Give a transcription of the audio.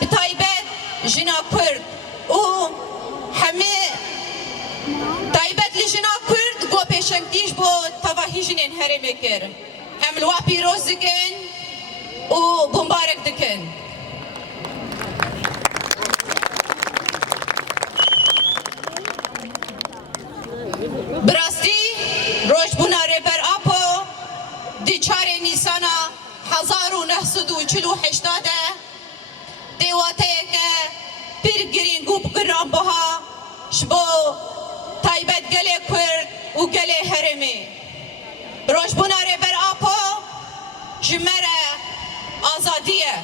بتایبەت ژنا کورد و همه تایبەت li jina Kurd got pêşengtîş bo tevahî jinên herêmê kir. Em li wa pîroz dikin û bombarek dikin. Bi rastî rojbûna rêber Apo di çarê Nîsana 1948 de dêwateyeke pir girîng û giran buha ji bo taybet gelê Kurd û gelê herêmê. Rojbûna rêber Apo ji me re azadî ye.